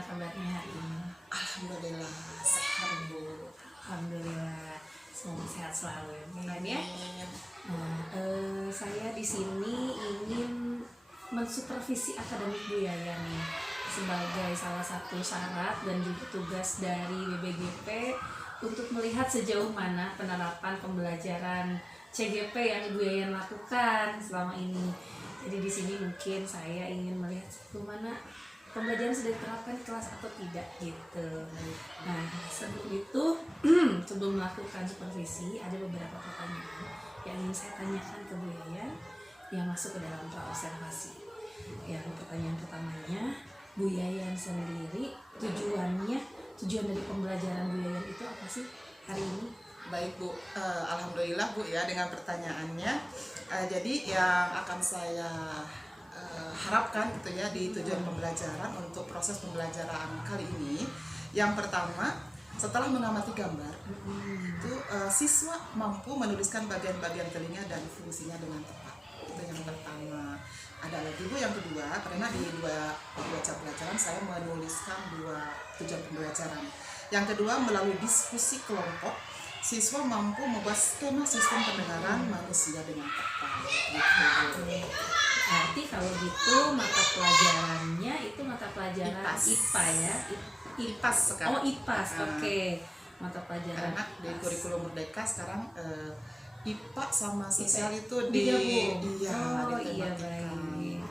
gimana kabarnya hari ini? Alhamdulillah sehat Bu. Alhamdulillah, semoga sehat selalu ya. Amin. Saya di sini ingin mensupervisi akademik Bu Yayan nih, sebagai salah satu syarat dan juga tugas dari BBGP untuk melihat sejauh mana penerapan pembelajaran CGP yang Ibu Yayan lakukan selama ini. Jadi di sini mungkin saya ingin melihat sejauh mana pembelajaran sudah diterapkan di kelas atau tidak gitu. Nah, sebelum itu sebelum melakukan supervisi ada beberapa pertanyaan yang ingin saya tanyakan ke Bu Yayan yang masuk ke dalam praobservasi. Yang pertanyaan pertamanya, Bu Yayan sendiri tujuan dari pembelajaran Bu Yayan itu apa sih hari ini? Baik Bu, alhamdulillah Bu ya dengan pertanyaannya. Jadi yang akan saya harapkan gitu ya di tujuan pembelajaran untuk proses pembelajaran kali ini, yang pertama setelah mengamati gambar itu siswa mampu menuliskan bagian-bagian telinga dan fungsinya dengan tepat. Itu yang pertama. Ada lagi Bu yang kedua, karena di dua jam pelajaran saya menuliskan dua tujuan pembelajaran. Yang kedua, melalui diskusi kelompok siswa mampu membuat skema sistem pendengaran manusia dengan tepat. Gitu. Berarti kalau gitu mata pelajarannya itu mata pelajaran IPA ya? IPAS sekarang. Oh IPAS, oke. Mata pelajaran karena di kurikulum Merdeka sekarang IPA sama sosial itu iya ditemakan. Baik.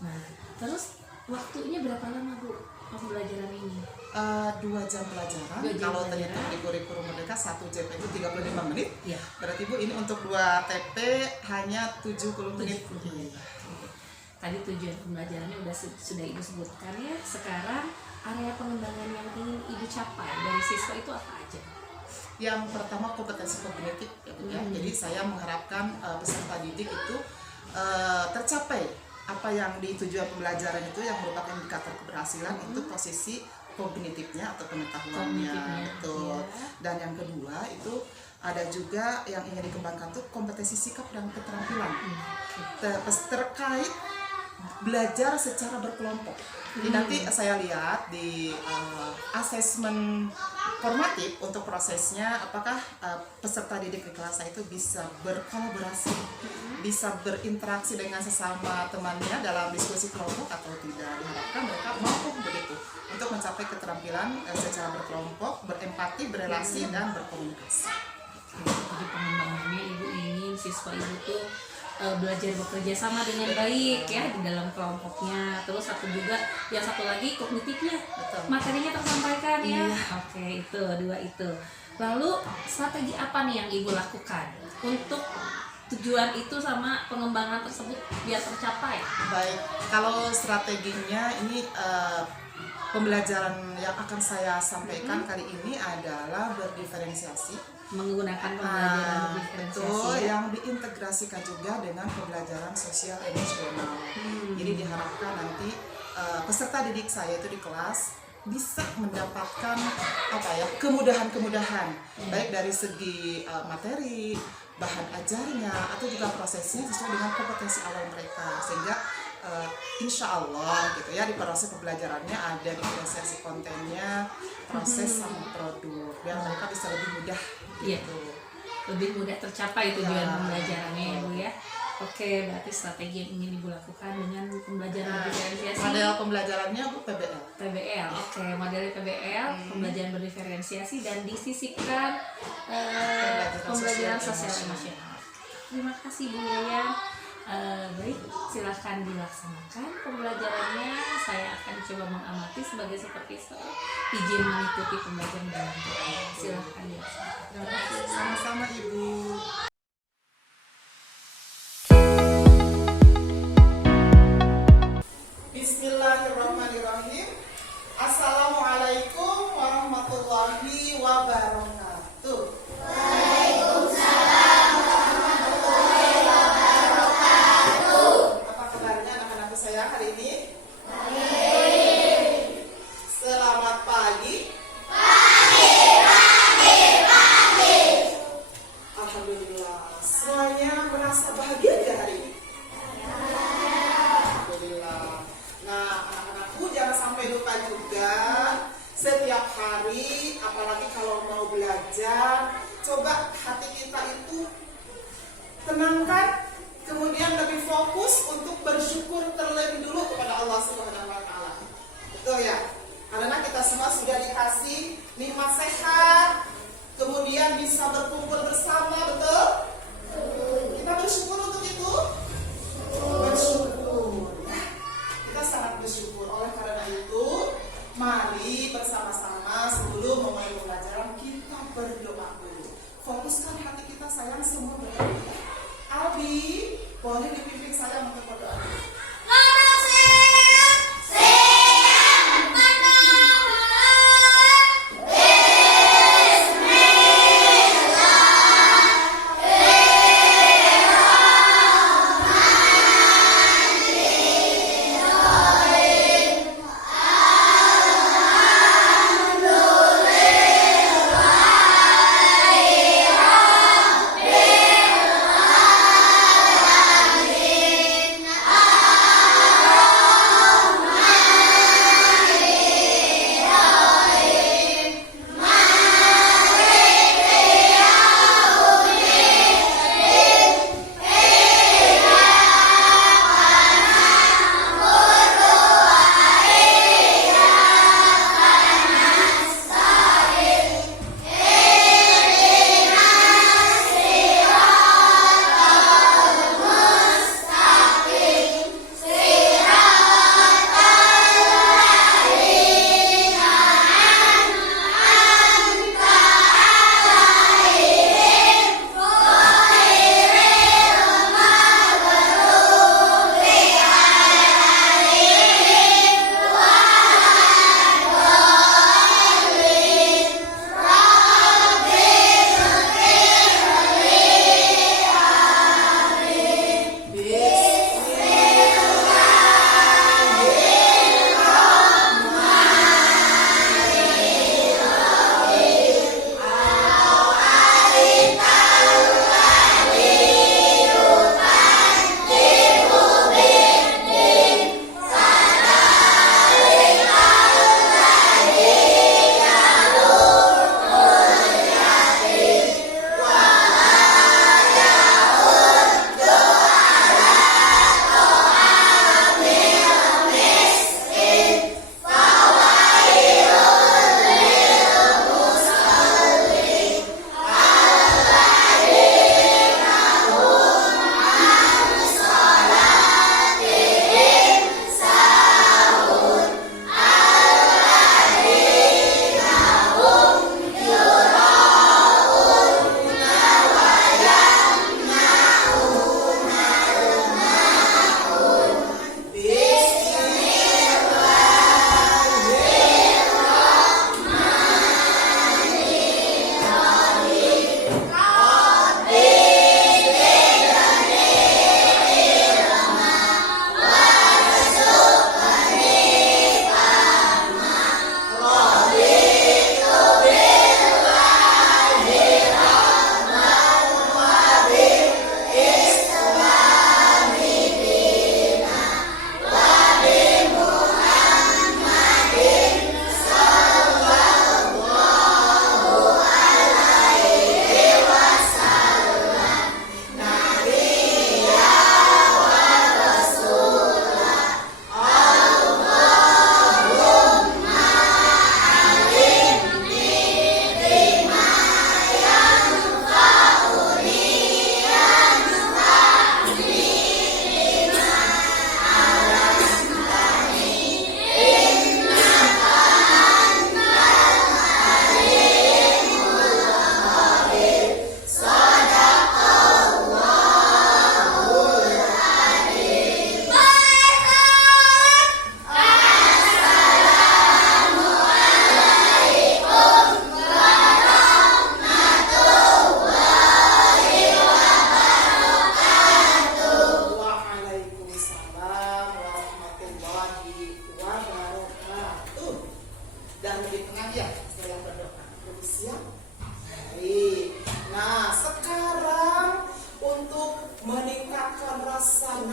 Nah, terus waktunya berapa lama Bu pembelajaran ini? 2 jam pelajaran. Kalau terhitung di kurikulum Merdeka 1 JP itu 35 menit. Ya. Berarti Bu ini untuk 2 TP hanya 70 menit. Tadi tujuan pembelajarannya sudah Ibu sebutkan ya. Sekarang area pengembangan yang ingin Ibu capai dari siswa itu apa aja? Yang pertama kompetensi kognitif ya. Jadi saya mengharapkan peserta didik itu tercapai apa yang di tujuan pembelajaran itu yang merupakan indikator keberhasilan untuk posisi kognitifnya atau pengetahuannya gitu. Ya. Dan yang kedua itu ada juga yang ingin dikembangkan tuh kompetensi sikap dan keterampilan terkait belajar secara berkelompok. Jadi nanti saya lihat di asesmen formatif untuk prosesnya apakah peserta didik di kelas saya itu bisa berkolaborasi, bisa berinteraksi dengan sesama temannya dalam diskusi kelompok atau tidak. Diharapkan mereka mampu begitu untuk mencapai keterampilan secara berkelompok, berempati, berelasi dan berkomunikasi. Jadi pengembangannya Ibu ingin siswa Ibu tuh belajar bekerja sama dengan baik ya di dalam kelompoknya. Terus yang satu lagi kognitifnya. Betul. Materinya tersampaikan ya. Oke, itu dua itu. Lalu strategi apa nih yang Ibu lakukan untuk tujuan itu sama pengembangan tersebut biar tercapai? Baik, kalau strateginya ini pembelajaran yang akan saya sampaikan kali ini adalah berdiferensiasi. Menggunakan pembelajaran berdiferensiasi yang diintegrasikan juga dengan pembelajaran sosial emosional. Jadi diharapkan nanti peserta didik saya itu di kelas bisa mendapatkan kemudahan-kemudahan baik dari segi materi, bahan ajarnya atau juga prosesnya sesuai dengan kompetensi awal mereka, sehingga insya Allah gitu ya di proses pembelajarannya ada diferensiasi kontennya, proses sama produk biar mereka bisa lebih mudah gitu. Lebih mudah tercapai tujuan pembelajarannya ya Bu ya. Oke, berarti strategi yang ingin Ibu lakukan dengan pembelajaran berdiferensiasi. Model pembelajarannya Bu PBL. PBL, oke, modelnya PBL, pembelajaran berdiferensiasi dan disisipkan pembelajaran sosial emosional. Terima kasih Bu Yayan. Baik, silahkan dilaksanakan pembelajarannya. Saya akan coba mengamati sebagai supervisor. Izin mengikuti pembelajaran dalam PBL. Silahkan dilaksanakan. Terima kasih. Sama-sama Ibu. Bismillahirrahmanirrahim. Assalamualaikum warahmatullahi wabarakatuh. Waalaikumsalam warahmatullahi wabarakatuh. Apa kabarnya anak-anak saya hari ini? Baik. Selamat pagi. Pagi. Alhamdulillah. ya. Setiap hari, apalagi kalau mau belajar, coba hati kita itu tenangkan, kemudian lebih fokus untuk bersyukur terlebih dulu kepada Allah Subhanahu wa Ta'ala. Betul ya? Karena kita semua sudah dikasih nikmat sehat, kemudian bisa berkumpul bersama, betul? Kita bersyukur untuk itu? Bersyukur. Kita sangat bersyukur. Oleh karena itu, mari bersama-sama sebelum memulai pembelajaran kita berdoa dulu. Fokuskan hati kita, sayang, semua berdoa. Abi, boleh dipimpin saya untuk berdoa.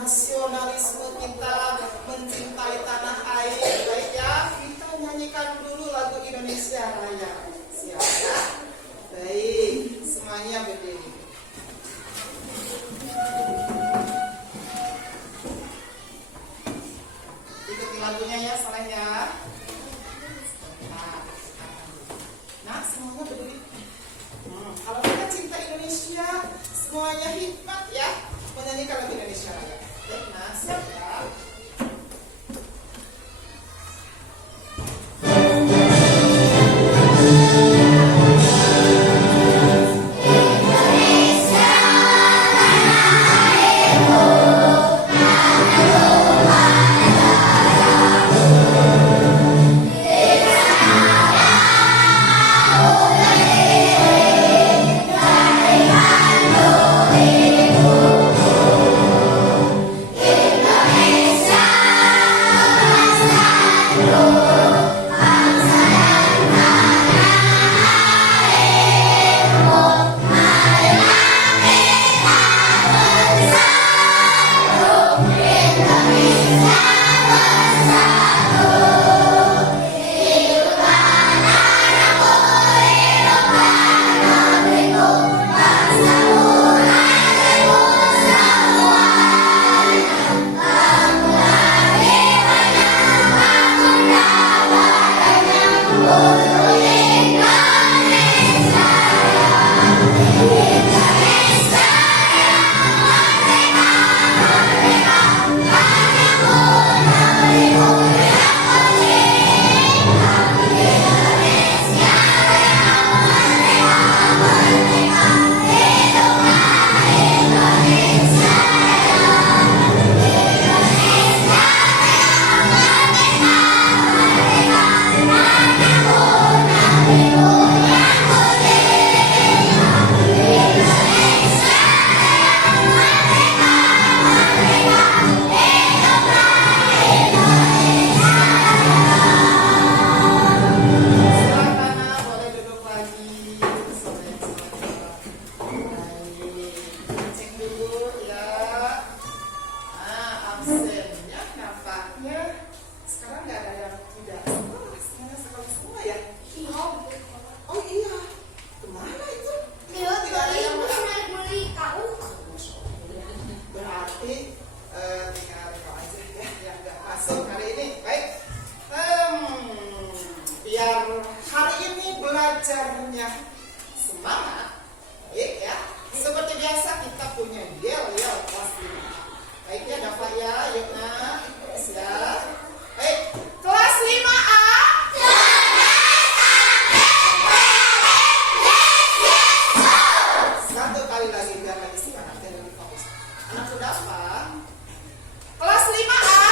nasionalisme kita, mencintai tanah air. Baik ya, kita nyanyikan Indonesia Raya. Siap ya? Baik, semuanya berdiri. Ikuti lagunya ya, Saleh ya. Nah, semuanya berdiri. Kalau kita cinta Indonesia, semuanya hikmat ya menyanyikan lagu Indonesia Raya. Baik, nah siap ya. Belajarnya semangat, baik ya. Seperti biasa kita punya yel-yel kelas 5. Baik ya, dapat ya, yuk nah, siap. Baik, kelas 5A. Satu kali lagi biar lagi semangat dan lebih fokus. Anak sudah apa? Kelas 5A.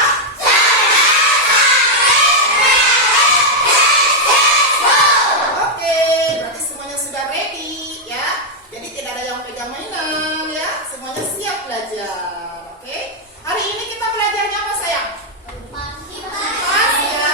Belajar, oke? Hari ini kita belajarnya apa sayang? Pas ya?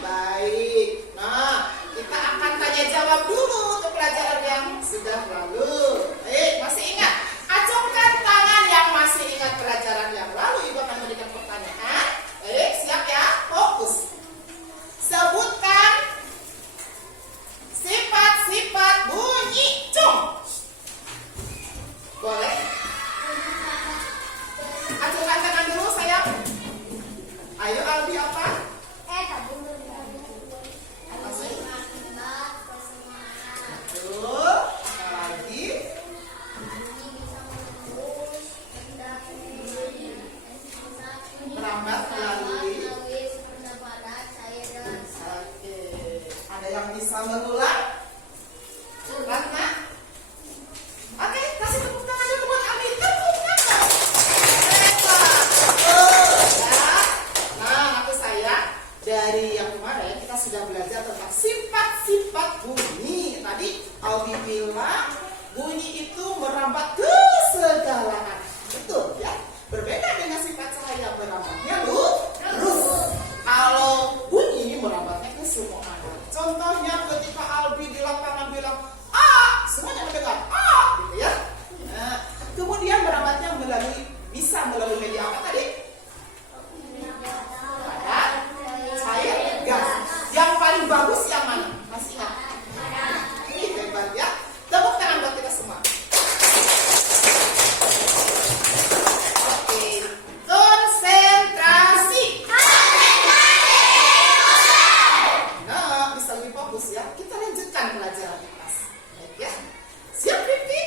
Baik. Nah, kita akan tanya jawab dulu untuk pelajaran yang sudah lalu. Baik, masih ingat? Acungkan tangan yang masih ingat pelajaran yang lalu. Ibu akan memberikan pertanyaan. Baik, siap ya? Fokus. Sebutkan sifat-sifat bunyi cung. Boleh? Acungkan tangan dulu sayang. Ayo Albi apa? Betul. Lagi. Merambat melalui. Oke. Ada yang bisa mengulang? Ratna? Oke, kasih tepuk tangan dulu buat Albi. Tepuk tangan. Dari yang kemarin kita sudah belajar tentang sifat-sifat bunyi. Tadi Albi bilang bunyi itu merambat ke segala arah. Betul ya? Berbeda dengan sifat cahaya merambatnya lurus. Kalau bunyi merambatnya ke semua arah. Contohnya ketika Albi di lapangan bilang semuanya mendengar gitu ya. Nah, kemudian merambatnya bisa melalui media apa tadi? Cair gas. Yang paling bagus yang mana? Masih ingat? Ini hebat ya. Tepuk tangan buat kita semua. Oke, konsentrasi. Nah, bisa lebih fokus ya. Kita lanjutkan pelajaran di kelas. Baik ya. Siap, Vivi?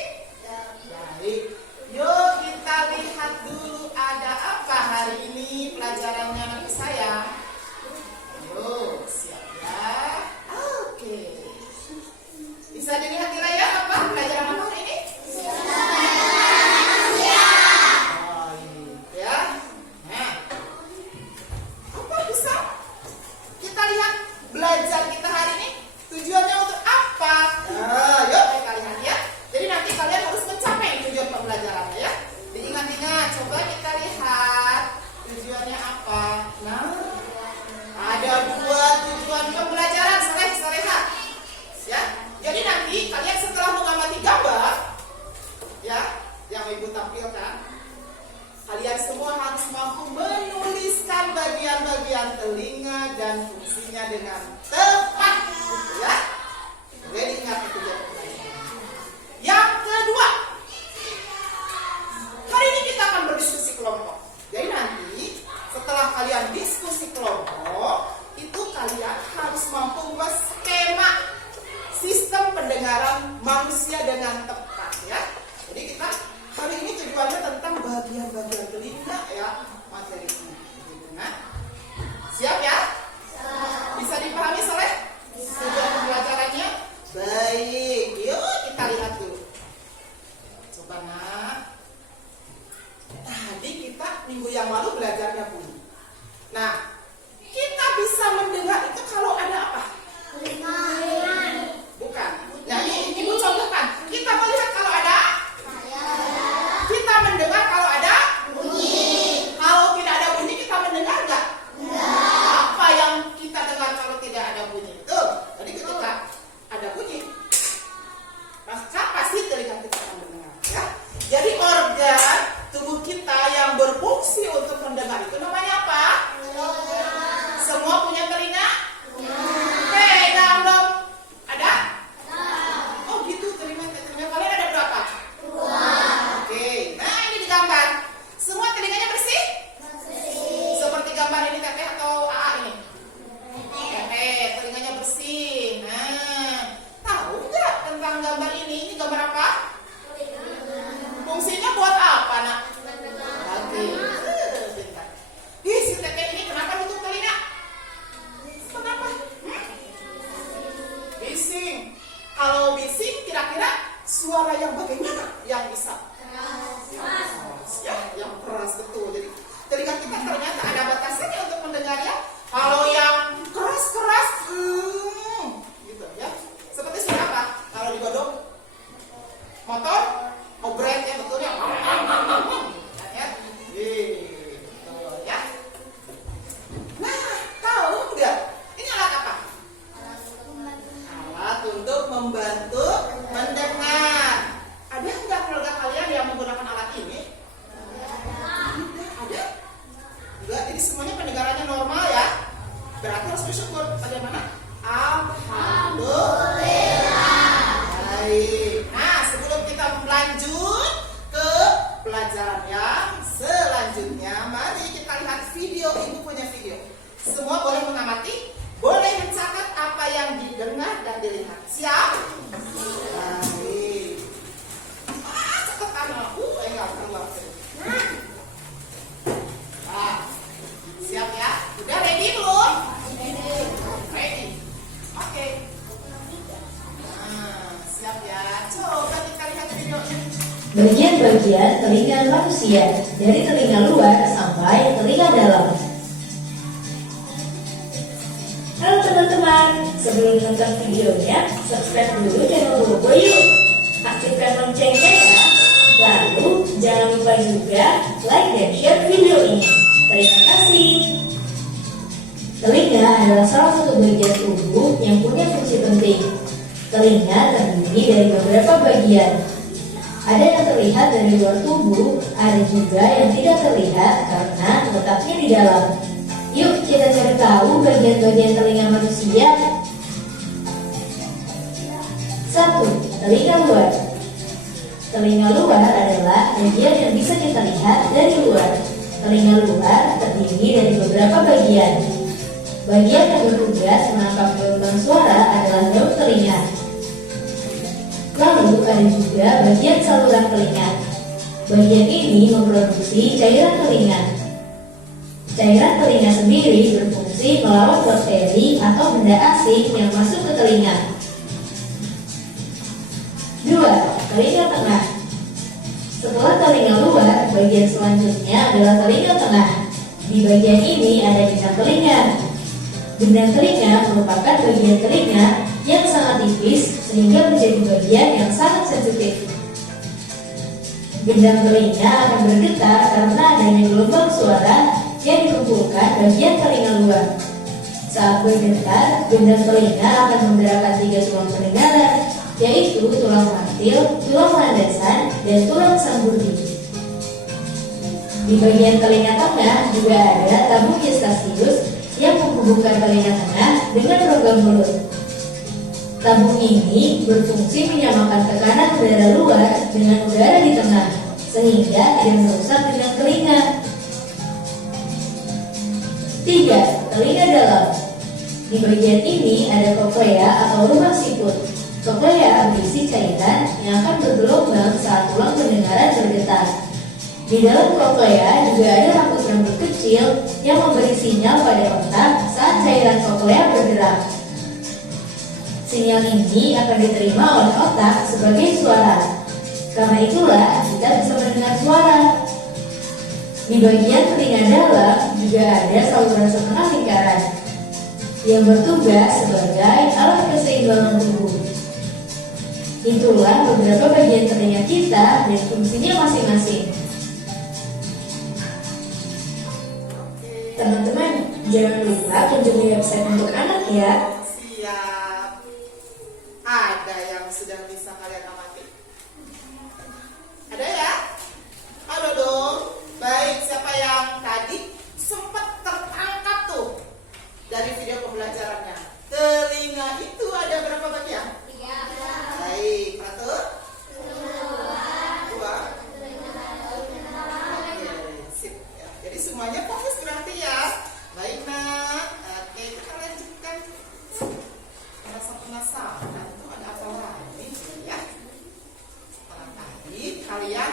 Baik. Yuk kita lihat dulu ada apa hari ini pelajarannya anak saya. Yuk, siap ya. Oke. Bisa dilihat di layar apa pelajaran apa hari ini? Baik ya. Nah, apa bisa kita lihat belajar kita hari ini? Tujuannya untuk apa? Nah, yuk kita lihat ya. Jadi nanti kalian harus mencapai tujuan pembelajarannya ya. Diingat-ingat, coba kita lihat tujuannya apa. Nah, ada 2 tujuan pembelajaran Soleha. Ya. Jadi nanti kalian setelah mengamati gambar ya yang Ibu tampilkan, kalian semua harus mampu menuliskan bagian-bagian telinga dan fungsinya dengan tepat. Gitu ya. Jadi ingat itu tujuan pembelajaran. Yang kedua, hari ini kita akan berdiskusi kelompok. Jadi nanti setelah kalian diskusi kelompok, itu kalian harus mampu membuat skema sistem pendengaran manusia dengan tepat ya. Jadi kita hari ini tujuannya tentang bagian-bagian telinga ya materinya. Nah, siap ya? Bisa dipahami Soleh? Tujuan pembelajarannya? Baik, yuk kita lihat dulu. Coba nak. Tadi kita minggu yang lalu belajarnya bunyi. Nah, kita bisa mendengar itu kalau ada apa? Bukan. Nah, ini Ibu contohkan. Kita melihat kalau ada? Kita mendengar kalau ada? Bunyi. Kalau tidak ada bunyi kita mendengar nggak? Apa yang kita dengar kalau tidak ada bunyi? Tuh, jadi ketika ada bunyi, maka pasti telinga kita akan mendengar ya. Jadi organ tubuh kita yang berfungsi untuk mendengar itu namanya apa? Semua punya telinga? Pegang dong. Ada? Oh gitu, telinga kalian ada berapa? 2. Oke, nah ini digambar. Semua telinganya bersih? Seperti gambar ini Teteh atau AA ini? Teteh, telinganya bersih. Nah, tahu nggak tentang gambar ini? Ini gambar apa? Fungsinya buat apa nak? Oke. Ih, si Teteh ini kenapa nutup telinga? Kenapa? Bising. Kalau bising kira-kira suara yang bagaimana yang bisa? Ya, yang keras betul. Jadi telinga kita ternyata ada batasannya untuk mendengar ya. Kalau yang keras-keras, gitu ya. Seperti suara apa? Kalau digodok motor, obrek ya betulnya. Ya. Gitu ya. Nah, tahu nggak? Ini alat apa? Alat untuk membantu mendengar. Ada nggak keluarga kalian yang menggunakan alat ini? Ada? Enggak, jadi semuanya pendengarannya normal ya. Berarti harus bersyukur. Bagaimana? Alhamdulillah. Baik. Nah, sebelum kita lanjut ke pelajaran yang selanjutnya, mari kita lihat video. Ibu punya video. Semua boleh mengamati, boleh mencatat apa yang didengar dan dilihat. Siap? Baik. Catat anakku, enggak keluar. Nah, siap ya? Udah ready belum? Ready. Oke. Nah, siap ya. Coba kita lihat videonya. Bagian-bagian telinga manusia, dari telinga luar sampai telinga dalam. Halo teman-teman, sebelum nonton videonya, subscribe dulu channel Bobo yuk. Aktifkan loncengnya ya. Lalu, jangan lupa juga like dan share video ini. Terima kasih. Telinga adalah salah satu bagian tubuh yang punya fungsi penting. Telinga terdiri dari beberapa bagian. Ada yang terlihat dari luar tubuh, ada juga yang tidak terlihat karena letaknya di dalam. Yuk kita cari tahu bagian-bagian telinga manusia. 1. Telinga luar. Telinga luar adalah bagian yang bisa kita lihat dari luar. Telinga luar terdiri dari beberapa bagian. Bagian yang bertugas menangkap gelombang suara adalah daun telinga. Lalu ada juga bagian saluran telinga. Bagian ini memproduksi cairan telinga. Cairan telinga sendiri berfungsi melawan bakteri atau benda asing yang masuk ke telinga. 2. Telinga tengah. Setelah telinga luar, bagian selanjutnya adalah telinga tengah. Di bagian ini ada gendang telinga. Gendang telinga merupakan bagian telinga yang sangat tipis sehingga menjadi bagian yang sangat sensitif. Gendang telinga akan bergetar karena adanya gelombang suara yang dikumpulkan bagian telinga luar. Saat bergetar, gendang telinga akan menggerakkan 3 tulang pendengaran, yaitu tulang mantil, tulang landasan, dan tulang sangburdi. Di bagian telinga tengah juga ada tabung Eustachius yang menghubungkan telinga tengah dengan rongga mulut. Tabung ini berfungsi menyamakan tekanan udara luar dengan udara di tengah, sehingga tidak merusak gendang telinga. 3. Telinga dalam. Di bagian ini ada koklea atau rumah siput. Koklea berisi cairan yang akan bergelombang saat tulang pendengaran bergetar. Di dalam koklea juga ada rambut rambut kecil yang memberi sinyal pada otak saat cairan koklea bergerak. Sinyal ini akan diterima oleh otak sebagai suara. Karena itulah kita bisa mendengar suara. Di bagian telinga dalam juga ada saluran setengah lingkaran yang bertugas sebagai alat keseimbangan tubuh. Itulah beberapa bagian telinga kita dan fungsinya masing-masing. Teman-teman, jangan lupa kunjungi website untuk anak ya. Siap. Ada yang sudah bisa kalian amati? Ada ya? Halo dong. Baik, siapa yang tadi sempat tertangkap tuh dari video pembelajarannya? Telinga itu ada berapa bagian? 3. Baik, satu, 2. Oke, sip. Ya. Jadi semuanya fokus berarti ya. Baik nak. Oke, kita lanjutkan. Merasa penasaran itu ada apa lagi ya? Setelah tadi kalian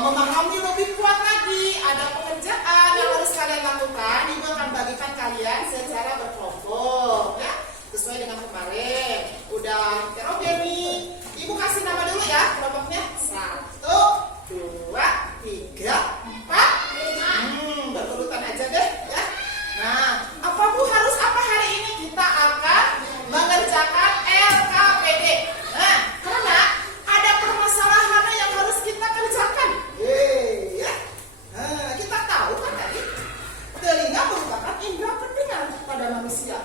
memahami lebih kuat lagi, ada pekerjaan yang harus kalian lakukan. Ibu akan bagikan kalian secara berkelompok ya, sesuai dengan kemarin. Udah heterogen nih. Ibu kasih nama dulu ya kelompoknya. 1, 2, 3, 4, 5. Berurutan aja deh ya. Nah, apa Bu harus apa hari ini? Kita akan mengerjakan LKPD. Nah, karena ada permasalahan yang harus kita kerjakan. Ya. Nah, kita tahu kan tadi telinga merupakan indera pendengar pada manusia.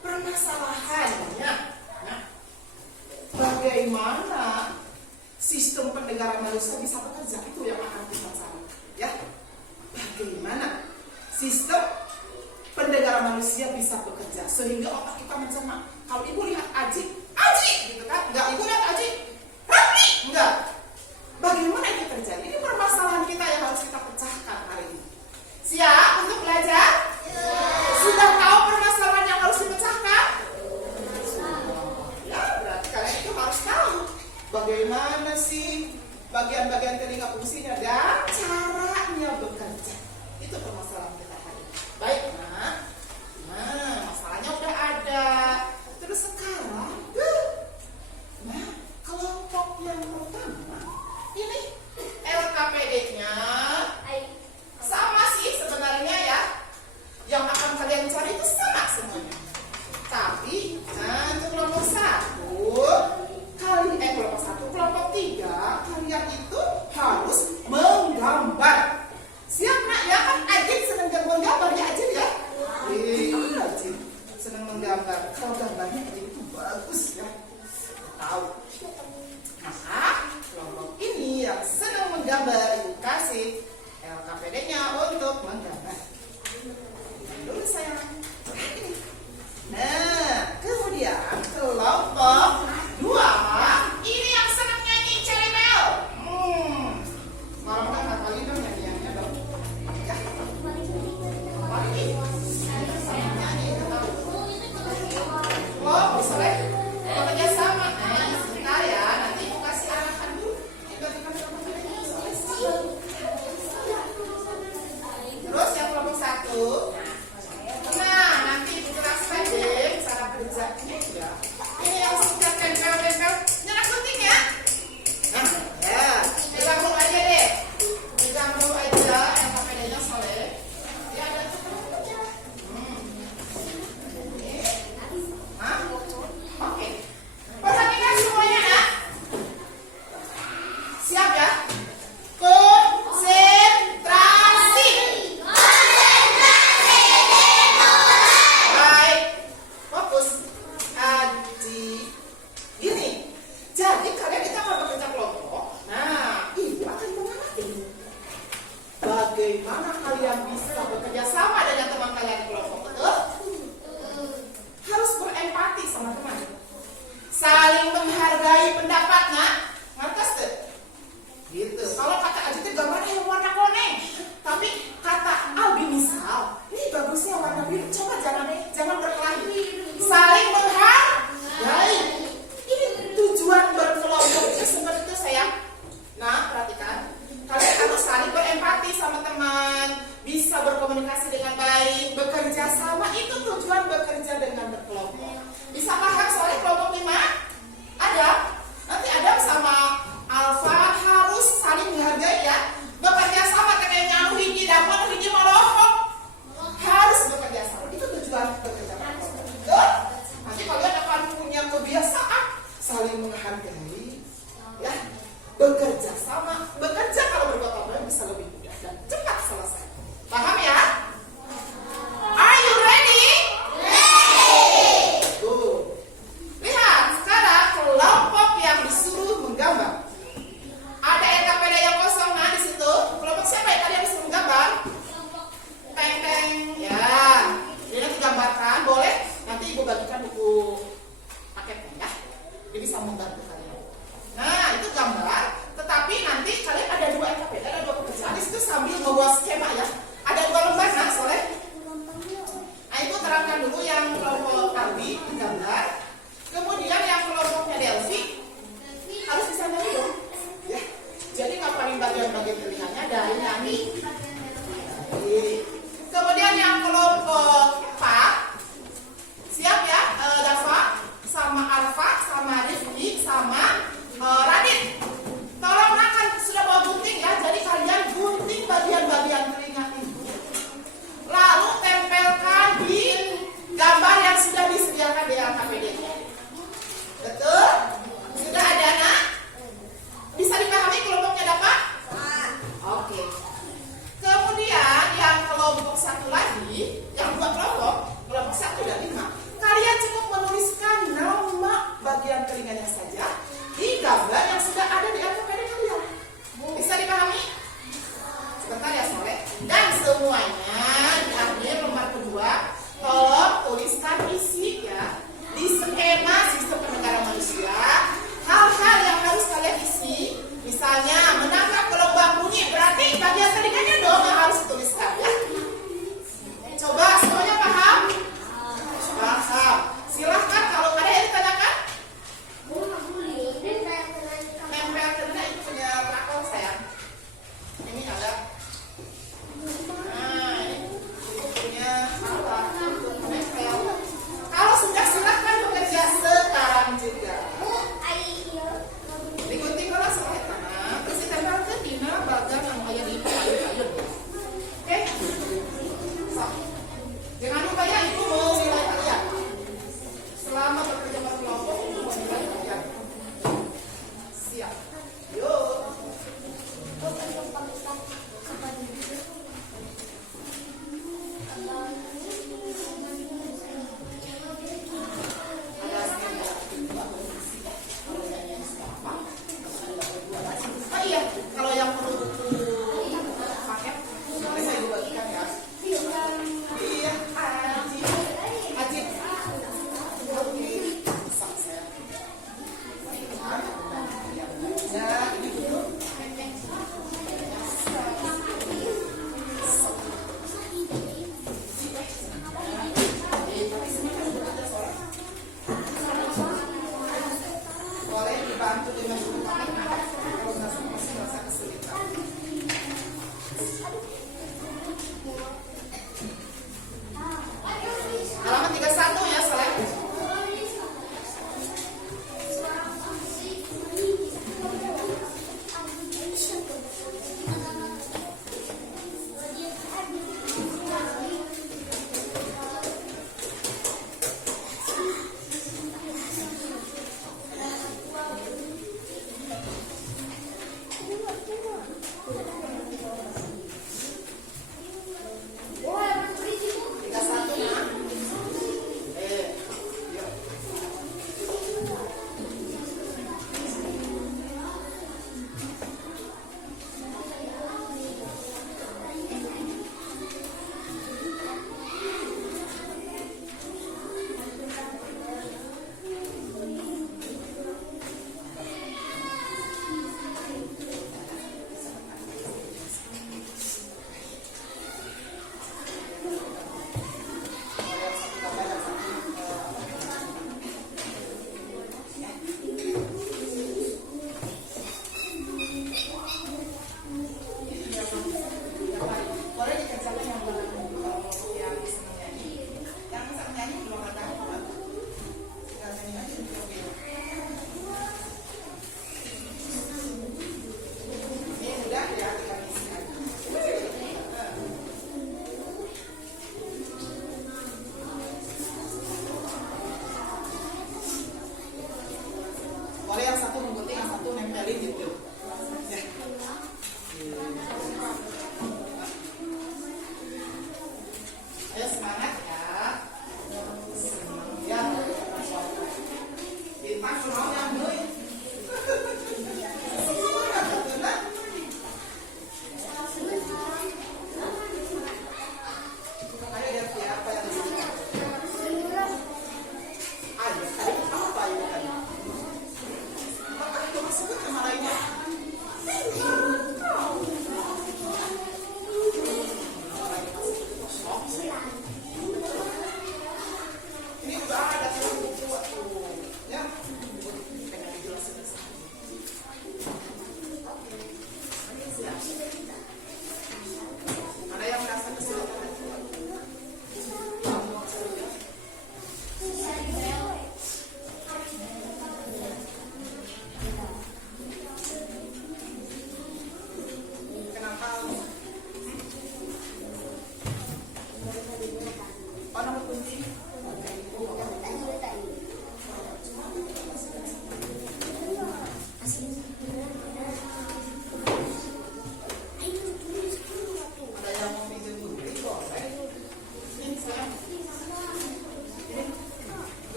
Permasalahannya, nah, bagaimana sistem pendengaran manusia bisa bekerja, itu yang akan kita cari. Ya, bagaimana sistem pendengaran manusia bisa bekerja sehingga otak kita mencerna. Kalau ibu lihat Aji gitu kan, enggak, ibu lihat Aji, Rafli, enggak. Bagaimana itu terjadi? Ini permasalahan kita yang harus kita pecahkan hari ini. Siap untuk belajar? Sudah tahu permasalahan yang harus dipecahkan? Ya, berarti kalian itu harus tahu bagaimana sih bagian-bagian telinga fungsinya dan caranya bekerja. Itu permasalahan kita hari ini. Baik, nah, masalahnya udah ada. Terus sekarang, nah, kelompok yang pertama ini LKPD-nya sama sih sebenarnya ya. Yang akan kalian cari itu sama semuanya. Tapi, nah, untuk kelompok 1, kelompok 3, kalian itu harus menggambar. Siap nak ya, kan Ajin senang menggambar ya Ajin ya? Ajin senang menggambar. Kalau gambarnya Ajin itu bagus ya. Tahu. Maka kelompok ini yang senang menggambar itu kasih LKPD-nya untuk menggambar. Dulu sayang. Nah, kemudian kelompok 2 ini yang senang nyanyi Cherry Bell. Malam kan kali dong nyanyiannya dong. Ya. Kali ini. Nyanyi tahu. Oh, bisa deh. Bekerja sama. Nah, sebentar ya. Nanti aku kasih arahan dulu. Terus yang kelompok 1. Nah, nanti dijelaskan deh cara kerjanya ya. Ini yang suka tempel-tempel nyerah gunting ya. Nah, ya, pegang dulu aja deh. Pegang dulu aja LKPD-nya Soleh. Dia ada cepetnya. Oke. Perhatikan semuanya ya. Siap ya? Konsentrasi. Baik, fokus. Aji, gini. Jadi kalian kita mau bekerja kelompok. Nah, ibu akan mengamati bagaimana kalian bisa bekerja sama dengan teman kalian di kelompok, betul? Harus berempati sama teman. Saling menghargai pendapatnya. Ngertes tuh? Gitu. Kalau kata Aji itu gambarnya yang warna kuning, tapi kata Albi misal, ini bagusnya warna biru. Coba jangan berkelahi. Saling menghargai. Ini tujuan berkelompoknya seperti itu sayang. Nah, perhatikan. Kalian harus saling berempati sama teman, bisa berkomunikasi dengan baik, bekerja sama. Itu tujuan bekerja dengan berkelompok. Bisa paham soalnya kelompok 5? Ada. Nanti ada sama Alfa harus saling menghargai ya. Bekerja sama kayak nyalu hiji dapur hiji maloho. Harus bekerja sama. Itu tujuan bekerja sama. Betul? Nanti kalian akan punya kebiasaan saling menghargai ya. Bekerja sama. Bekerja kalau bergotong royong bisa lebih mudah dan cepat selesai. Paham ya? Are you ready? Good. Lihat sekarang kelompok yang disuruh menggambar. Ada LKPD yang kosong, nah di situ kelompok siapa yang tadi yang disuruh menggambar? Teng-teng, ya. Jadi nanti gambarkan, boleh? Nanti ibu bagikan buku paketnya ya. Dia bisa membantu kalian. Nah itu gambar, tetapi nanti kalian ada 2 LKPD, ada 2 pekerjaan. Di situ sambil membuat skema ya. Ada 2 lembar, nah soleh. Nah itu terangkan dulu yang kelompok Albi gambar. Kemudian yang kelompoknya Delphi harus bisa nyanyi dong. Ya. Jadi ngapalin bagian-bagian bagian telinganya dari nyanyi. Kemudian yang kelompok 4, siap ya, Dafa, sama Arfa, sama Rifki, sama Radit. Tolong akan sudah bawa gunting ya, jadi kalian gunting bagian-bagian telinga itu, lalu tempelkan di gambar yang sudah disediakan di LKPD-nya. Betul? Sudah ada nak? Bisa dipahami kelompoknya dapat? Oke. Kemudian yang kelompok satu lagi, yang dua kelompok 1 dan 5, kalian cukup menuliskan nama bagian telinganya saja di gambar yang sudah ada di LKPD kalian. Bisa dipahami? Sebentar ya Soleh. Dan semuanya di akhir lembar kedua, tolong tuliskan isi ya di skema sistem pendengaran manusia. Hal-hal yang harus kalian isi, misalnya menangkap gelombang bunyi, berarti bagian telinganya dong yang harus dituliskan ya. Coba semuanya paham? Paham. Silahkan kalau ada yang ditanyakan. Nempel telinga itu punya trakor sayang. Ini ada. Nah, ini.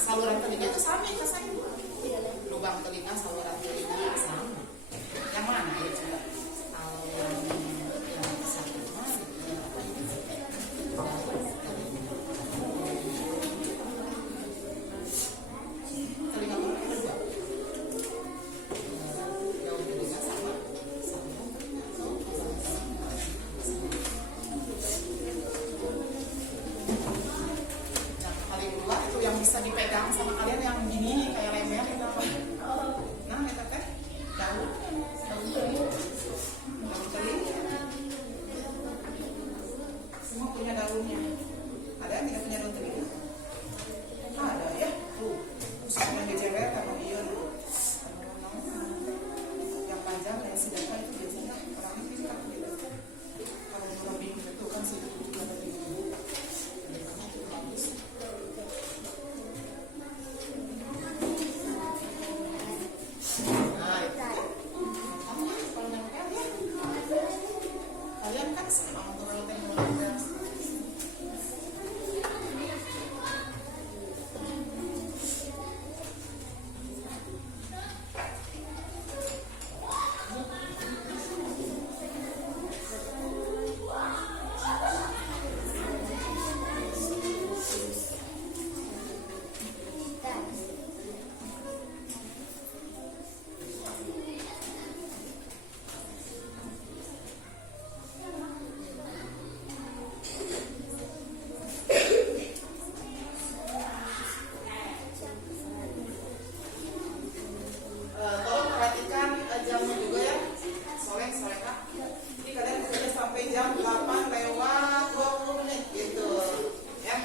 saluran telinga itu sama ya saya. Lubang telinga, saluran telinga sama. Yang mana ya coba? Kalau yang satu mana? Telinga mana ada dua? Daun telinga sama. Yang paling luar itu yang bisa dipegang sama kalian yang gini kayak lemer itu apa? Nah, itu teh daun telinga. Semua punya daunnya. Ada yang tidak punya daun telinga? Ada ya. Tuh, usahanya dijewer sama iya tuh. Yang panjang yang sedangkan itu biasanya orang ini kan gitu. Kalau lebih itu kan sih itu ada di tubuh. Karena itu bagus. Nah, itu ya. Kamu kalau nempel ya. Kalian kan sama untuk teknologi. Tolong perhatikan jamnya juga ya. Soleh, solehah. Jadi kalian bekerja sampai jam 8 lewat 20 menit gitu. Ya.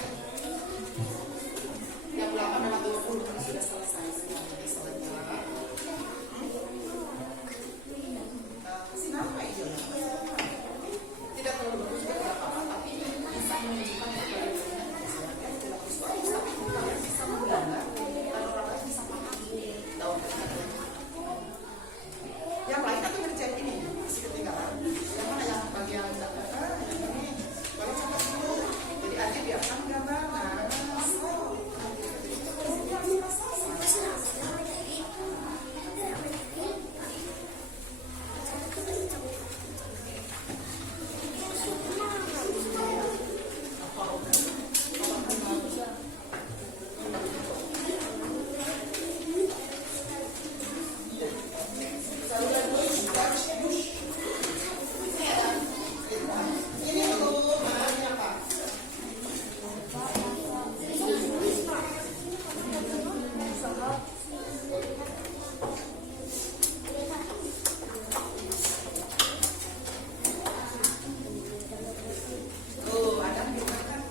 Jam 8 lewat 20 kan sudah selesai. Jadi selesai. Kasih nama hijau. Tidak terlalu bagus juga tidak apa-apa, tapi bisa menunjukkan keberhasilan. Tidak bagus bagus, tapi kalian bisa menggambar dan orang lain bisa paham daun telinga. Yang lain kan ngerjain ini masih ketinggalan. Yang mana yang bagian yang ini? Kalau catat dulu. Jadi aja biarkan gambar. Nah, so. Ini dulu bahannya apa? Tuh, ada juga kan?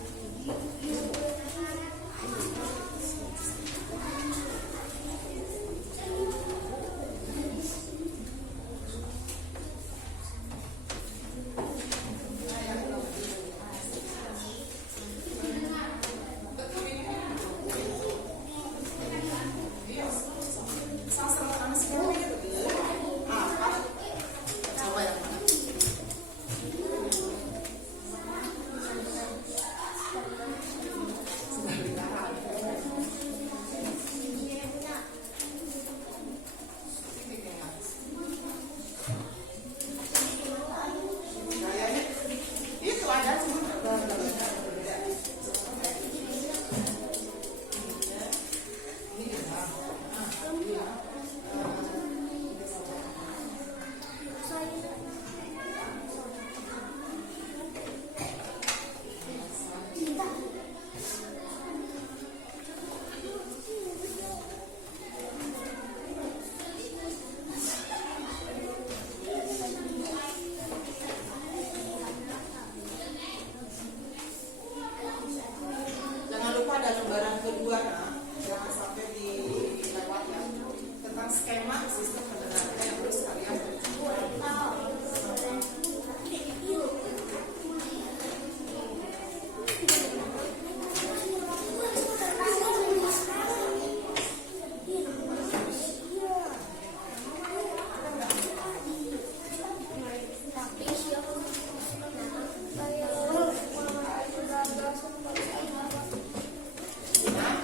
Coba yang mana? Sudah ditahan. Kayaknya itu ada cuma jangan lupa ada lembaran kedua, nah. Jangan sampai dilewatkan tentang skema sistem pendengaran yang harus kalian Nah,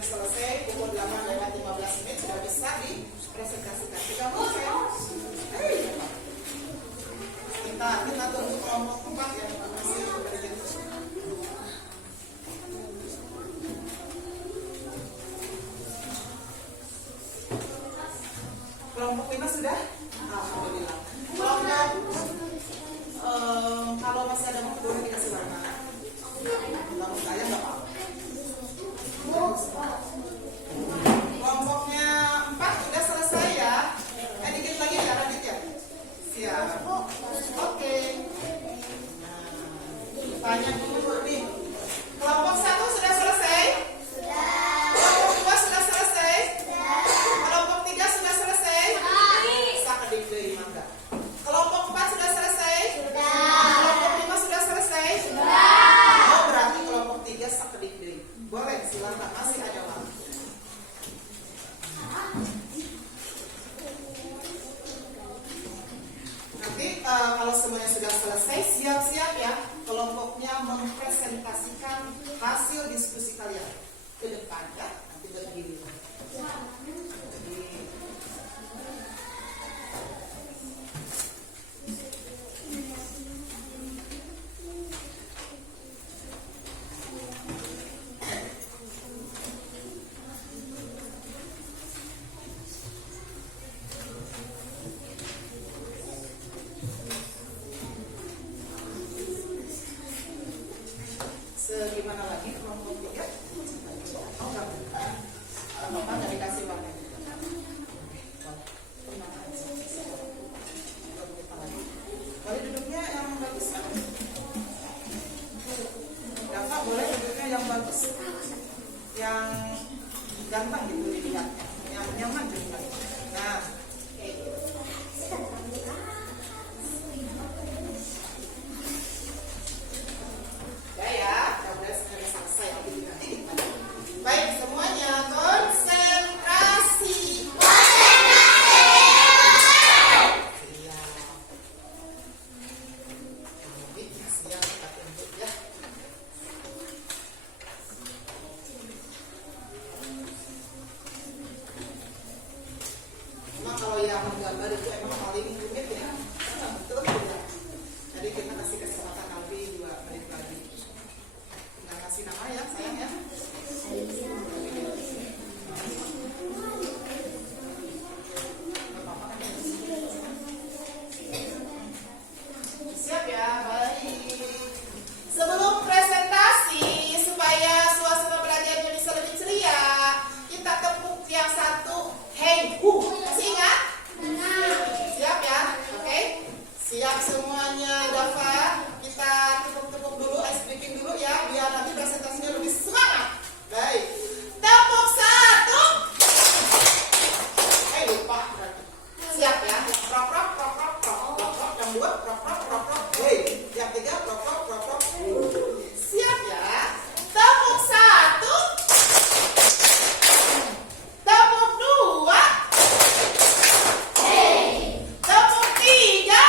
sampai selesai pukul 8:15 sudah bisa dipresentasikan. Kita mulai. Kita tunggu kelompok 4 ya. Kelompok 5 sudah? Alhamdulillah. Kalau masih ada mau boleh dikasih warna. Kalau saya nggak apa-apa. Kelompoknya 4 sudah selesai ya. Dikit lagi ya Radit ya. Siap. Oke. Tanya dulu nih. Kelompok 1 sudah selesai? Kelompok 2 sudah selesai? Kelompok 3 sudah selesai? Sakedik deui mangga. Kelompok 4 sudah selesai? Kelompok 5 sudah selesai? Oh, berarti kelompok 3 sakedik deui. Boleh, silakan, masih ada waktu. Nanti kalau semuanya sudah selesai, siap-siap ya kelompoknya mempresentasikan hasil diskusi kalian ke depan ya. Nanti berdiri. Gimana lagi kelompok 3? Oh enggak. Bapak nggak dikasih warna. Boleh duduknya yang bagus kan? Bapak boleh duduknya yang bagus, yang ganteng gitu dilihatnya, yang nyaman juga. Nah, baik semuanya konsentrasi. Memang kalau yang menggambar itu emang paling rumit ya. Betul tidak? Jadi kita kasih kesempatan nanti 2 menit lagi. Nggak kasih nama ya sayang ya. Siap ya, baik. Sebelum presentasi, supaya suasana belajarnya bisa lebih ceria, kita tepuk yang satu. Hey, masih ingat? Siap ya, oke? Siap semuanya, Dava. Kita tepuk-tepuk dulu, ice breaking dulu ya, biar nanti presentasinya lebih semangat. Baik, tepuk 1. Lupa berarti. Siap ya, prok prok prok prok prok prok prok. Yang 2 prok prok prok prok. Yang 3 prok prok prok prok. Siap ya, tepuk 1. Tepuk 2. Tepuk 3.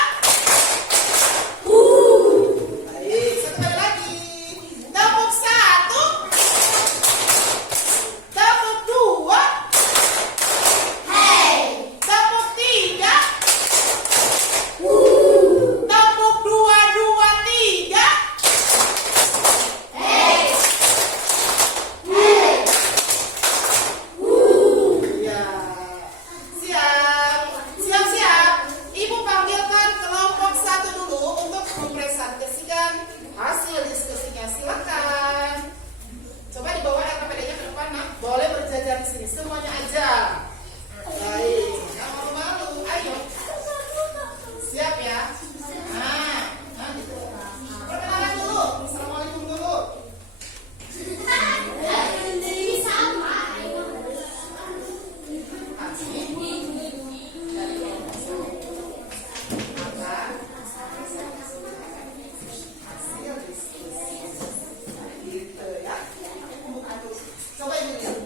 Baik, satu kali lagi. Tepuk 1. Tepuk 2. Tepuk 3. Tepuk 2, 2, 3. Ya. Siap. Siap-siap. Ibu panggilkan kelompok 1 dulu untuk mempresentasikan hasil diskusinya. Silakan. Coba dibawa RPD-nya ke depan, Nak. Boleh berjajar di sini. Semuanya aja. Baik. Jangan malu. Ayo. Siap ya. Nah gitu. Perkenalan dulu. Assalamualaikum dulu. Hasil diskusi. Gitu ya. Coba ini lihat.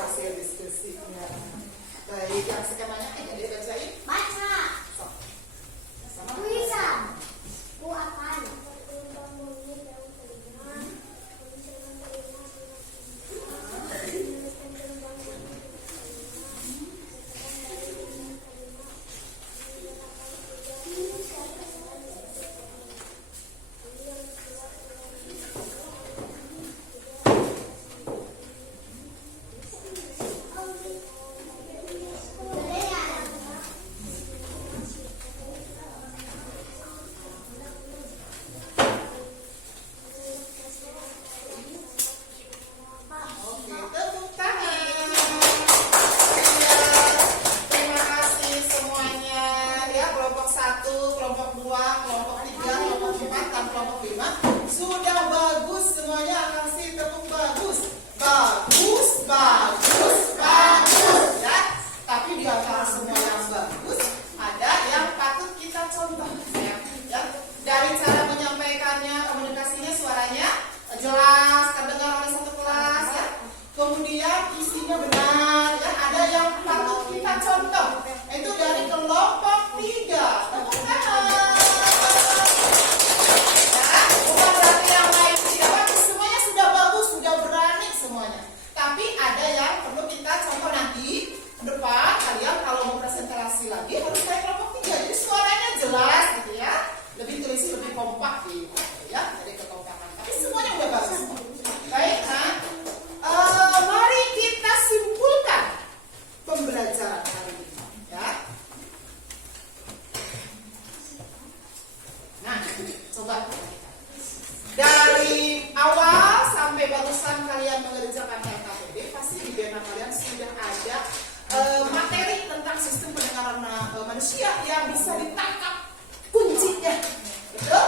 Hasil diskusinya. Baik, yang skemanya ini dibacain. Oke, tepuk tangan. Ya, terima kasih semuanya. Ya, kelompok 1, kelompok 2, kelompok 3, kelompok 4, dan kelompok 5 sudah bagus semuanya. Kasih tepuk bagus. Bagus, bagus, bagus. Ya, tapi di antara semua yang bagus ada yang patut kita contoh. Ya, dari cara menyampaikannya, komunikasinya, suaranya jelas, terdengar oleh satu kelas. Ya. Kemudian isinya benar. Ya, ada yang patut kita contoh. Itu dari kelompok 3. Tepuk tangan. Ya, bukan berarti yang lain tidak bagus. Semuanya sudah bagus, sudah berani semuanya. Tapi ada yang perlu kita contoh nanti ke depan. Kalian kalau mau presentasi lagi harus kayak kelompok 3. Jadi suaranya jelas gitu ya. Lebih terisi, lebih kompak gitu ya. Jadi kekompakan. Tapi semuanya udah bagus. Baik, nah. Mari kita simpulkan pembelajaran hari ini ya. Nah, coba dari awal sampai barusan kalian mengerjakan LKPD, pasti di benak kalian sudah ada materi tentang sistem pendengaran manusia yang bisa ditangkap kuncinya. Betul?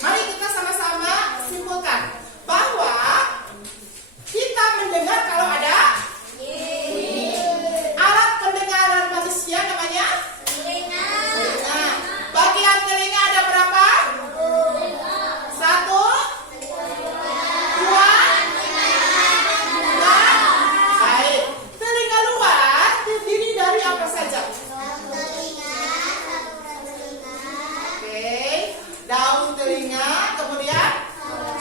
Mari kita sama-sama simpulkan bahwa kita mendengar kalau ada alat pendengaran manusia namanya telinga. Bagian telinga ada berapa? 1, 2, 3. Baik. Telinga luar terdiri dari apa saja? Oke. Daun telinga, kemudian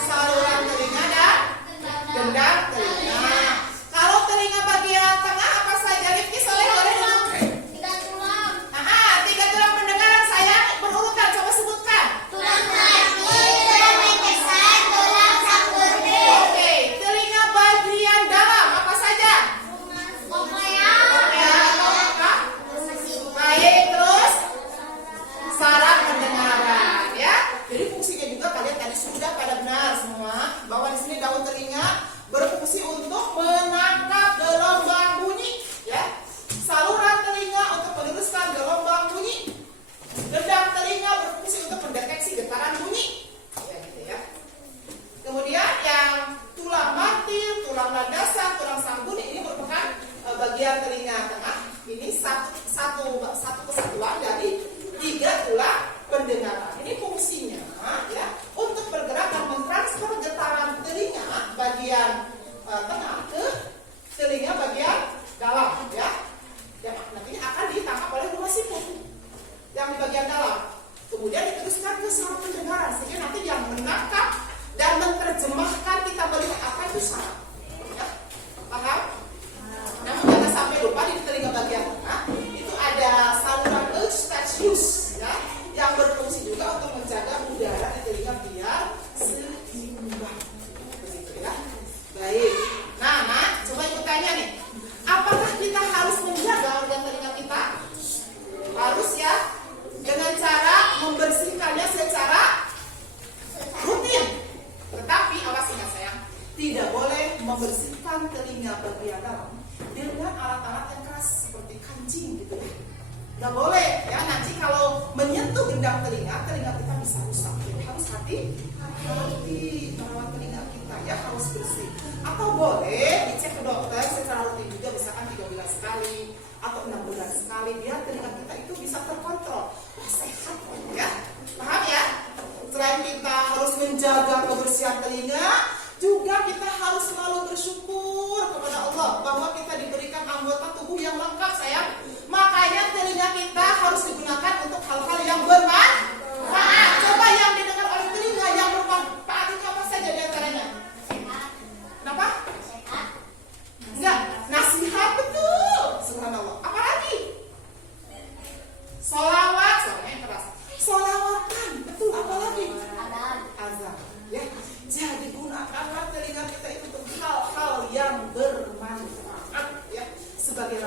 saluran telinga dan gendang telinga. Kalau telinga bagian tengah apa saja? Rifki Soleh boleh dong? 3 tulang. 3 tulang pendengaran saya berurutan. Coba sebutkan. Oke, telinga bagian dalam apa saja? Apa? Baik, terus saraf pendengaran ya. Jadi fungsinya juga kalian tadi sudah pada benar semua bahwa di sini daun telinga berfungsi untuk menangkap gelombang bunyi ya. Saluran telinga untuk meneruskan gelombang bunyi. Gendang telinga berfungsi untuk mendeteksi getaran bunyi. Ya gitu ya. Kemudian yang tulang mantil, tulang landasan, tulang sambuni ini merupakan bagian telinga tengah. Ini satu kesatuan dari 3 tulang pendengaran. Ini fungsinya ya untuk bergerak dan mentransfer getaran telinga bagian tengah ke telinga bagian dalam ya. Yang nantinya akan ditangkap oleh rumah siput yang di bagian dalam. Kemudian diteruskan ke saraf pendengaran sehingga nanti yang menangkap dan menerjemahkan kita melihat apa itu saraf. Ya. Paham? Namun jangan sampai lupa di telinga bagian tengah itu ada saluran eustachius ya, yang berfungsi juga untuk menjaga udara di telinga biar seimbang. Begitu ya. Baik. Nah, coba ikut tanya nih. Apakah kita harus menjaga organ telinga kita? Harus ya. Dengan cara membersihkannya secara rutin. Tetapi awas ingat sayang, tidak boleh membersihkan telinga bagian dalam dengan alat-alat yang keras seperti kancing gitu ya. Nggak boleh ya, nanti kalau menyentuh gendang telinga kita bisa rusak. Jadi harus hati-hati merawat telinga kita ya, harus bersih. Atau boleh dicek ke dokter secara rutin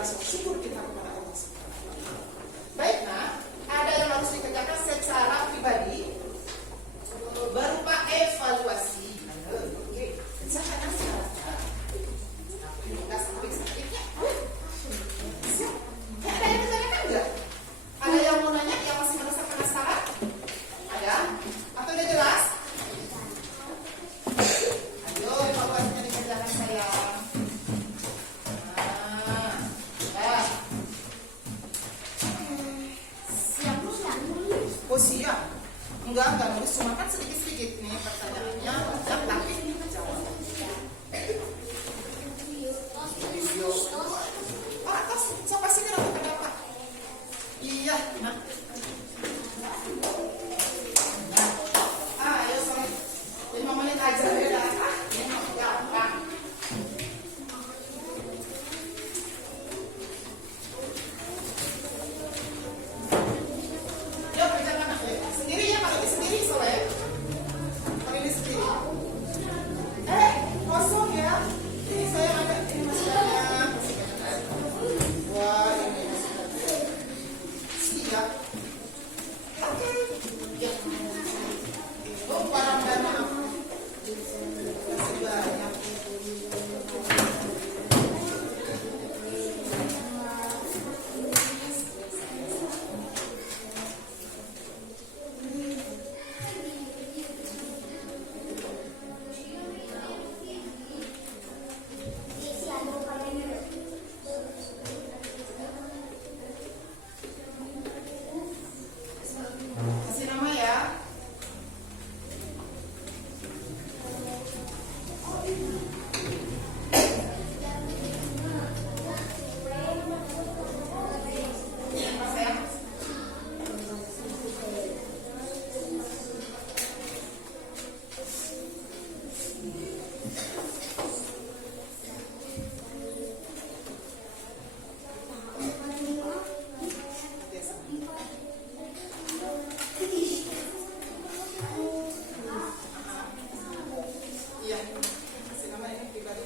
rasa syukur kita kepada Allah Subhanahu wa Ta'ala. Baik, nah, ada yang harus dikerjakan secara pribadi berupa evaluasi. Oke, kerjakan sekarang. Nggak sampai sakitnya. Siap. Ada yang ditanyakan nggak? Ada yang mau nanya, yang masih merasa penasaran? Ada? Atau udah jelas? Ayo, evaluasinya dikerjakan sayang. Nah, ya. Siap? Oh siap. Enggak nulis, cuma kan sedikit-sedikit nih pertanyaannya, udah tapi jawab. Video. Oh, atas, siapa sih yang ada apa? Iya, nah. Ayo sorry. 5 menit aja beda. Gampang. Yuk kerjakan sendiri ya, kalau ini sendiri soalnya. Kalau ini sendiri. Kosong ya. Ini saya ada, ini masih banyak. Wah, ini masih banyak. Siap. Oke. Ya. Oh, barang dan maaf. Masih banyak. Kasih nama ya. Apa sayang? Iya. Kasih nama ini pribadi.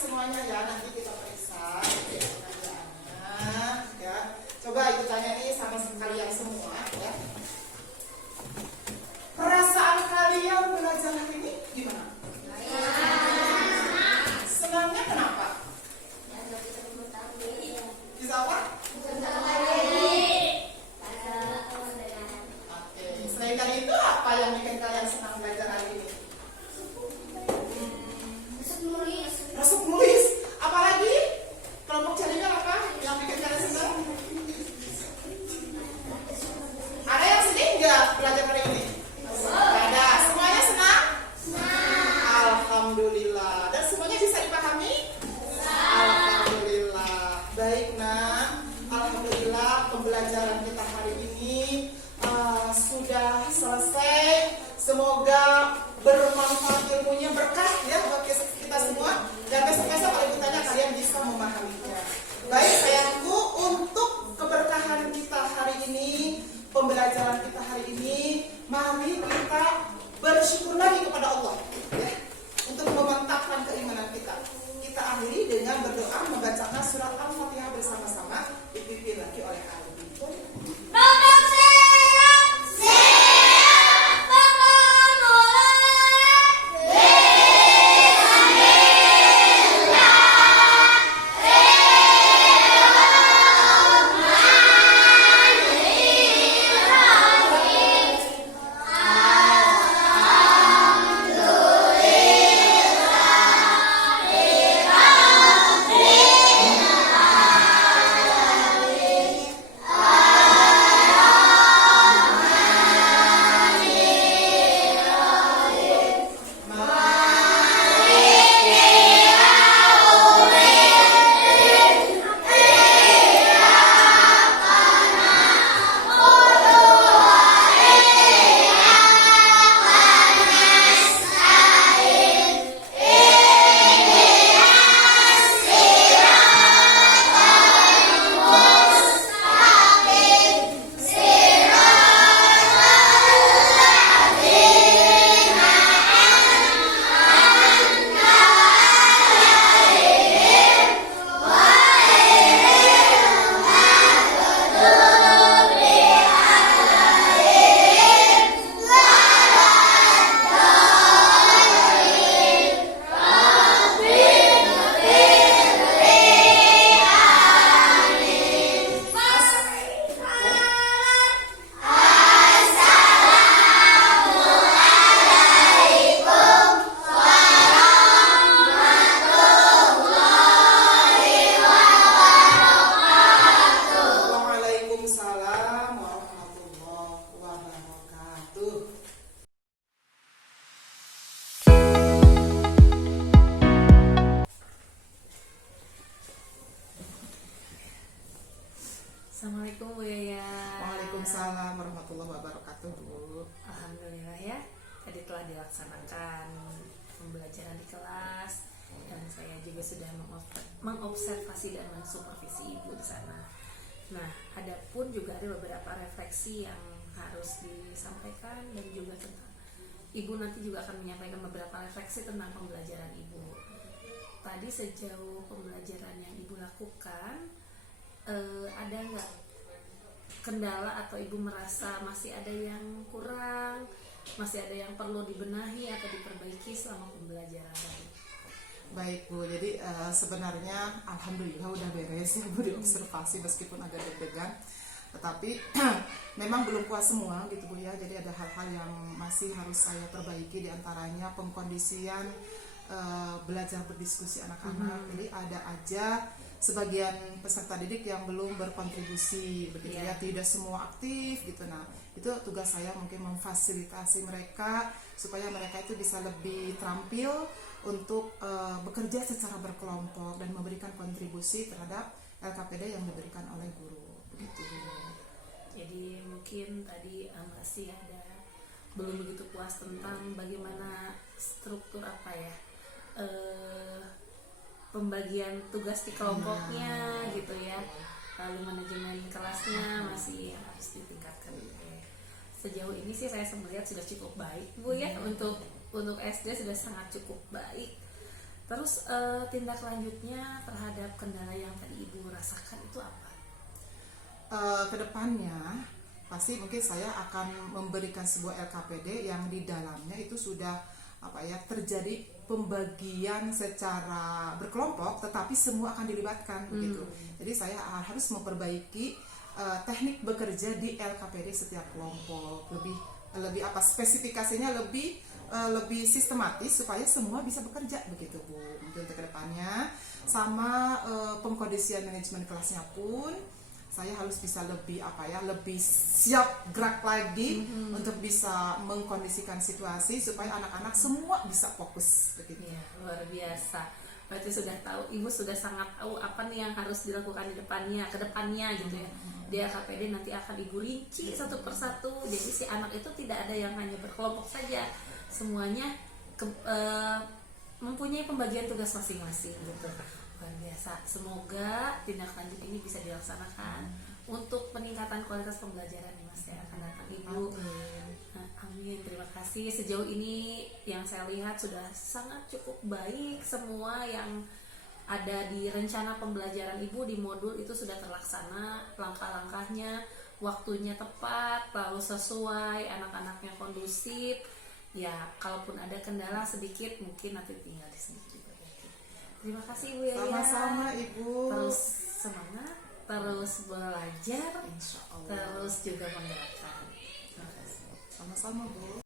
semuanya ya, nanti kita periksa pengajarannya ya. Coba ikut tanya nih sama kalian semua ya. Perasaan kalian belajar hari ini gimana? Senangnya kenapa? Bisa apa? Oke, selain dari itu apa yang bikin kalian senang belajar hari ini? Masuk nulis. Apalagi? Assalamualaikum Bu Yaya. Waalaikumsalam warahmatullahi wabarakatuh, Bu. Alhamdulillah ya, tadi telah dilaksanakan pembelajaran di kelas dan saya juga sudah mengobservasi dan mensupervisi Ibu di sana. Nah, adapun juga ada beberapa refleksi yang harus disampaikan dan juga tentang Ibu nanti juga akan menyampaikan beberapa refleksi tentang pembelajaran Ibu. Tadi sejauh pembelajaran yang Ibu lakukan, ada nggak kendala atau Ibu merasa masih ada yang kurang, masih ada yang perlu dibenahi atau diperbaiki selama pembelajaran tadi? Baik Bu, jadi sebenarnya alhamdulillah udah beres ya Bu diobservasi meskipun agak deg-degan. Tetapi memang belum puas semua gitu Bu ya. Jadi ada hal-hal yang masih harus saya perbaiki, diantaranya pengkondisian belajar berdiskusi anak-anak. Jadi ada aja sebagian peserta didik yang belum berkontribusi begitu ya, tidak semua aktif gitu. Nah, itu tugas saya mungkin memfasilitasi mereka supaya mereka itu bisa lebih terampil untuk bekerja secara berkelompok dan memberikan kontribusi terhadap LKPD yang diberikan oleh guru begitu. Jadi mungkin tadi masih ada belum begitu puas tentang bagaimana struktur apa ya, pembagian tugas di kelompoknya gitu ya, lalu manajemen kelasnya masih harus ditingkatkan. Sejauh ini sih saya melihat sudah cukup baik Bu ya, untuk SD sudah sangat cukup baik. Terus tindak lanjutnya terhadap kendala yang tadi Ibu rasakan itu apa? Kedepannya pasti mungkin saya akan memberikan sebuah LKPD yang di dalamnya itu sudah terjadi pembagian secara berkelompok, tetapi semua akan dilibatkan begitu. Jadi saya harus memperbaiki teknik bekerja di LKPD setiap kelompok, lebih spesifikasinya lebih sistematis supaya semua bisa bekerja begitu Bu. Mungkin untuk kedepannya sama pengkondisian manajemen kelasnya pun saya harus bisa lebih siap gerak lagi untuk bisa mengkondisikan situasi supaya anak-anak semua bisa fokus begitu. Ya, luar biasa. Berarti sudah tahu, Ibu sudah sangat tahu apa nih yang harus dilakukan ke depannya gitu ya. Di LKPD nanti akan Ibu rinci satu persatu. Jadi si anak itu tidak ada yang hanya berkelompok saja. Semuanya mempunyai pembagian tugas masing-masing gitu. Luar biasa. Semoga tindak lanjut ini bisa dilaksanakan untuk peningkatan kualitas pembelajaran di masa yang akan datang Ibu. Nah, amin. Terima kasih. Sejauh ini yang saya lihat sudah sangat cukup baik. Semua yang ada di rencana pembelajaran Ibu di modul itu sudah terlaksana, langkah-langkahnya, waktunya tepat, lalu sesuai, anak-anaknya kondusif. Ya, kalaupun ada kendala sedikit mungkin nanti tinggal sedikit. Terima kasih Bu Yaya. Sama-sama Ibu. Terus semangat, terus belajar, Insya Allah. terus juga menggerakkan. Terima kasih. Sama-sama Bu.